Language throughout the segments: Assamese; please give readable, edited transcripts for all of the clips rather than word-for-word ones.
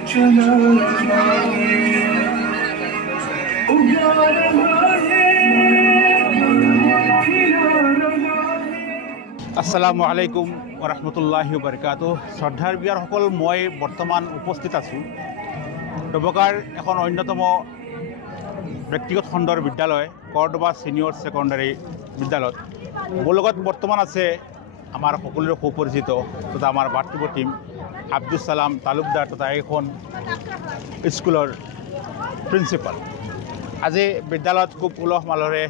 আসসালামু আলাইকুম ওৰহমতুল্লাহি ওবাৰকাতুহ। শ্ৰদ্ধাৰ বিয়াৰ সকল মই বৰ্তমান উপস্থিত আছো ডবকাৰ এখন অন্যতম ব্যক্তিগত খণ্ডৰ বিদ্যালয় কৰ্দবা সিনিয়ৰ সেকেন্ডাৰী বিদ্যালয়ত মোৰ লগত বৰ্তমান আছে আমাৰ সকলোৰে সুপৰিচিত তথা আমাৰ বাৰ্তিব টিম আব্দুল সালাম তালুকদাৰ তথা এইখন স্কুলৰ প্ৰিন্সিপাল। আজি বিদ্যালয়ত খুব উলহ মালহেৰে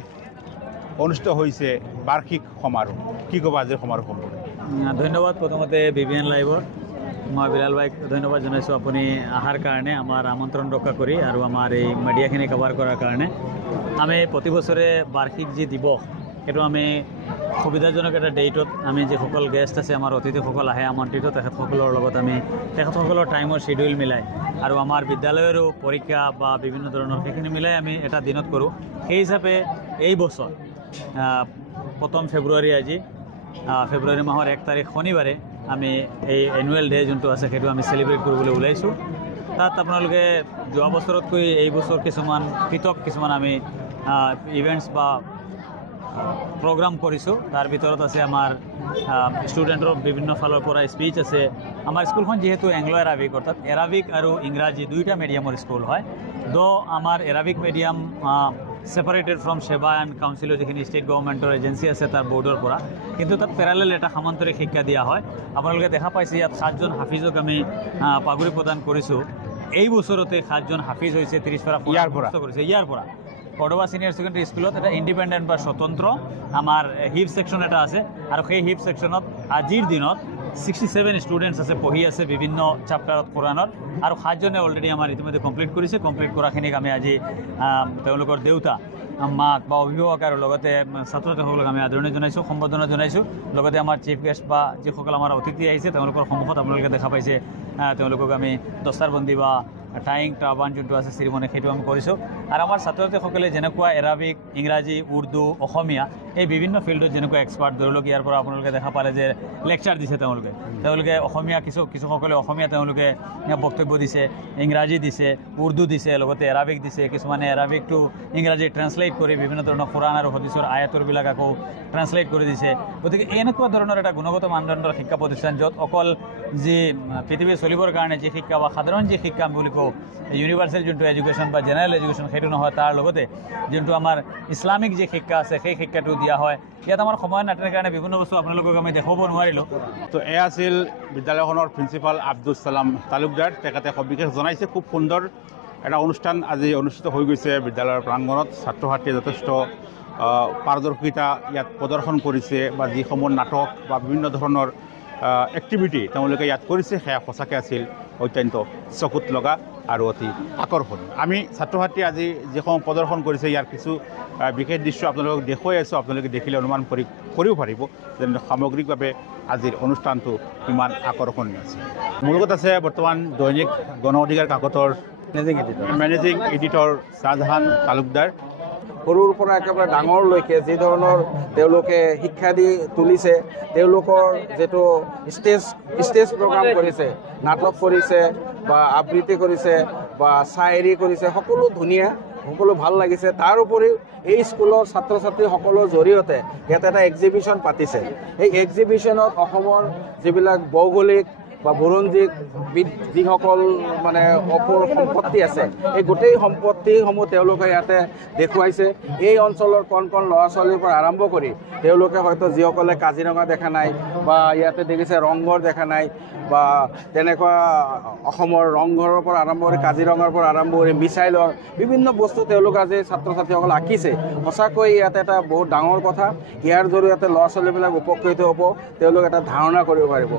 অনুষ্ঠিত হৈছে বাৰ্ষিক সমাৰোহ। কি ক'ব আজিৰ সমাৰোহ সম্পৰ্কে? ধন্যবাদ প্ৰথমতে BBN লাইভৰ মই বিলাল ভাইক ধন্যবাদ জনাইছোঁ আপুনি অহাৰ কাৰণে, আমাৰ আমন্ত্ৰণ ৰক্ষা কৰি আৰু আমাৰ এই মিডিয়াখিনি কভাৰ কৰাৰ কাৰণে। আমি প্ৰতি বছৰে বাৰ্ষিক যি দিৱস সেইটো আমি সুবিধাজনক এটা ডেটত আমি যিসকল গেষ্ট আছে আমাৰ অতিথিসকল আহে আমন্ত্ৰিত তেখেতসকলৰ লগত আমি তেখেতসকলৰ টাইমৰ শ্বিডিউল মিলাই আৰু আমাৰ বিদ্যালয়ৰো পৰীক্ষা বা বিভিন্ন ধৰণৰ সেইখিনি মিলাই আমি এটা দিনত কৰোঁ। সেই হিচাপে এই বছৰ 1 ফেব্ৰুৱাৰী আজি ফেব্ৰুৱাৰী মাহৰ 1 তাৰিখ শনিবাৰে আমি এই এনুৱেল ডে যোনটো আছে সেইটো আমি চেলিব্ৰেট কৰিবলৈ ওলাইছোঁ। তাত আপোনালোকে যোৱা বছৰতকৈ এই বছৰ কিছুমান পৃথক কিছুমান আমি ইভেণ্টছ বা প্ৰগ্ৰাম কৰিছোঁ। তাৰ ভিতৰত আছে আমাৰ ষ্টুডেণ্টৰ বিভিন্ন ফালৰ পৰা স্পীচ আছে। আমাৰ স্কুলখন যিহেতু এংলো এৰাবিক অৰ্থাৎ এৰাবিক আৰু ইংৰাজী দুইটা মিডিয়ামৰ স্কুল হয়, আমাৰ এৰাবিক মিডিয়াম সেপাৰেটেড ফ্ৰম সেবা এণ্ড কাউন্সিলৰ যিখিনি ষ্টেট গভৰ্ণমেণ্টৰ এজেঞ্চি আছে তাৰ বৰ্ডৰ পৰা, কিন্তু তাত পেৰালেল এটা সামন্তৰিক শিক্ষা দিয়া হয়। আপোনালোকে দেখা পাইছে ইয়াত 7জন হাফিজক আমি পাগুৰি প্ৰদান কৰিছোঁ। এই বছৰতে 7জন হাফিজ হৈছে 30 পৰা কৰিছে ইয়াৰ পৰা কৰ্দবা ছিনিয়ৰ ছেকেণ্ডেৰী স্কুলত এটা ইণ্ডিপেণ্ডেণ্ট বা স্বতন্ত্ৰ আমাৰ হিপ ছেকশ্যন এটা আছে আৰু সেই হিপ ছেকশ্যনত আজিৰ দিনত 67 ষ্টুডেণ্টছ আছে, পঢ়ি আছে বিভিন্ন চেপ্টাৰত কোৰাণৰ, আৰু 7জনে অলৰেডি আমাৰ ইতিমধ্যে কমপ্লিট কৰিছে। কমপ্লিট কৰাখিনিক আমি আজি তেওঁলোকৰ দেউতা মাক বা অভিভাৱক আৰু লগতে ছাত্ৰ ছাত্ৰীসকলক আমি আদৰণি জনাইছোঁ, সম্বৰ্ধনা জনাইছোঁ। লগতে আমাৰ চিফ গেষ্ট বা যিসকল আমাৰ অতিথি আহিছে তেওঁলোকৰ সন্মুখত আপোনালোকে দেখা পাইছে তেওঁলোকক আমি দস্তাৰবন্দী বা টাইং টাবান যোনটো আছে চিৰিমনি সেইটো আমি কৰিছোঁ। আৰু আমাৰ ছাত্ৰ ছাত্ৰীসকলে যেনেকুৱা এৰাবিক, ইংৰাজী, উৰ্দু, অসমীয়া এই বিভিন্ন ফিল্ডত যেনেকুৱা এক্সপাৰ্ট, ধৰি লওক ইয়াৰ পৰা আপোনালোকে দেখা পালে যে লেকচাৰ দিছে তেওঁলোকে অসমীয়া কিছুসকলে অসমীয়া তেওঁলোকে বক্তব্য দিছে, ইংৰাজী দিছে, উৰ্দু দিছে, লগতে এৰাবিক দিছে। কিছুমানে এৰাবিক টু ইংৰাজী ট্ৰান্সলেট কৰি বিভিন্ন ধৰণৰ কোৰাণ আৰু হাদিছৰ আয়াতৰবিলাক আকৌ ট্ৰান্সলেট কৰি দিছে। গতিকে এনেকুৱা ধৰণৰ এটা গুণগত মানদণ্ডৰ শিক্ষা প্ৰতিষ্ঠান য'ত অকল যি পৃথিৱী চলিবৰ কাৰণে যি শিক্ষা বা সাধাৰণ যি শিক্ষা বুলি কওঁ ইউনিভাৰ্চেল যোনটো এডুকেশ্যন বা জেনেৰেল এডুকেশ্যন সেইটো নহয়, তাৰ লগতে যোনটো আমাৰ ইছলামিক যি শিক্ষা আছে সেই শিক্ষাটো দিয়া হয়। ইয়াত আমাৰ সময় নাটনিৰ কাৰণে বিভিন্ন বস্তু আপোনালোকক আমি দেখাব নোৱাৰিলোঁ। তো এয়া আছিল বিদ্যালয়খনৰ প্ৰিন্সিপাল আব্দুল সালাম তালুকদাৰ। তেখেতে সবিশেষ জনাইছে। খুব সুন্দৰ এটা অনুষ্ঠান আজি অনুষ্ঠিত হৈ গৈছে বিদ্যালয়ৰ প্ৰাংগণত। ছাত্ৰ ছাত্ৰীয়ে যথেষ্ট পাৰদৰ্শিতা ইয়াত প্ৰদৰ্শন কৰিছে বা যিসমূহ নাটক বা বিভিন্ন ধৰণৰ এক্টিভিটি তেওঁলোকে ইয়াত কৰিছে সেয়া সঁচাকৈ আছিল অত্যন্ত চকুত লগা আৰু অতি আকৰ্ষণীয়। আমি ছাত্ৰ ছাত্ৰী আজি যিসমূহ প্ৰদৰ্শন কৰিছে ইয়াৰ কিছু বিশেষ দৃশ্য আপোনালোকক দেখুৱাই আছোঁ। আপোনালোকে দেখিলে অনুমান কৰিব পাৰিব যে সামগ্ৰিকভাৱে আজিৰ অনুষ্ঠানটো কিমান আকৰ্ষণীয় আছে। মোৰ লগত আছে বৰ্তমান দৈনিক গণ অধিকাৰ কাকতৰ মেনেজিং এডিটৰ শ্বাহজাহান তালুকদাৰ। সৰুৰ পৰা একেবাৰে ডাঙৰলৈকে যি ধৰণৰ তেওঁলোকে শিক্ষা দি তুলিছে, তেওঁলোকৰ যিটো ষ্টেজ প্ৰগ্ৰাম কৰিছে, নাটক কৰিছে বা আবৃত্তি কৰিছে বা শায়েৰী কৰিছে, সকলো ধুনীয়া, সকলো ভাল লাগিছে। তাৰ উপৰিও এই স্কুলৰ ছাত্ৰ ছাত্ৰীসকলৰ জৰিয়তে ইয়াত এটা এক্সিবিশ্যন পাতিছে। এই এক্সিবিশ্যনত অসমৰ যিবিলাক ভৌগোলিক বা বুৰঞ্জীক যিসকল মানে অপৰ সম্পত্তি আছে এই গোটেই সম্পত্তিসমূহ তেওঁলোকে ইয়াতে দেখুৱাইছে। এই অঞ্চলৰ কণ ল'ৰা ছোৱালীৰ পৰা আৰম্ভ কৰি তেওঁলোকে হয়তো যিসকলে কাজিৰঙা দেখা নাই বা ইয়াতে দেখিছে ৰংঘৰ দেখা নাই বা তেনেকুৱা অসমৰ ৰংঘৰৰ পৰা আৰম্ভ কৰি কাজিৰঙাৰ পৰা আৰম্ভ কৰি মিছাইলৰ বিভিন্ন বস্তু তেওঁলোকে আজি ছাত্ৰ ছাত্ৰীসকলে আঁকিছে। সঁচাকৈ ইয়াতে এটা বহুত ডাঙৰ কথা। ইয়াৰ জৰিয়তে ল'ৰা ছোৱালীবিলাক উপকৃত হ'ব, তেওঁলোকে এটা ধাৰণা কৰিব পাৰিব।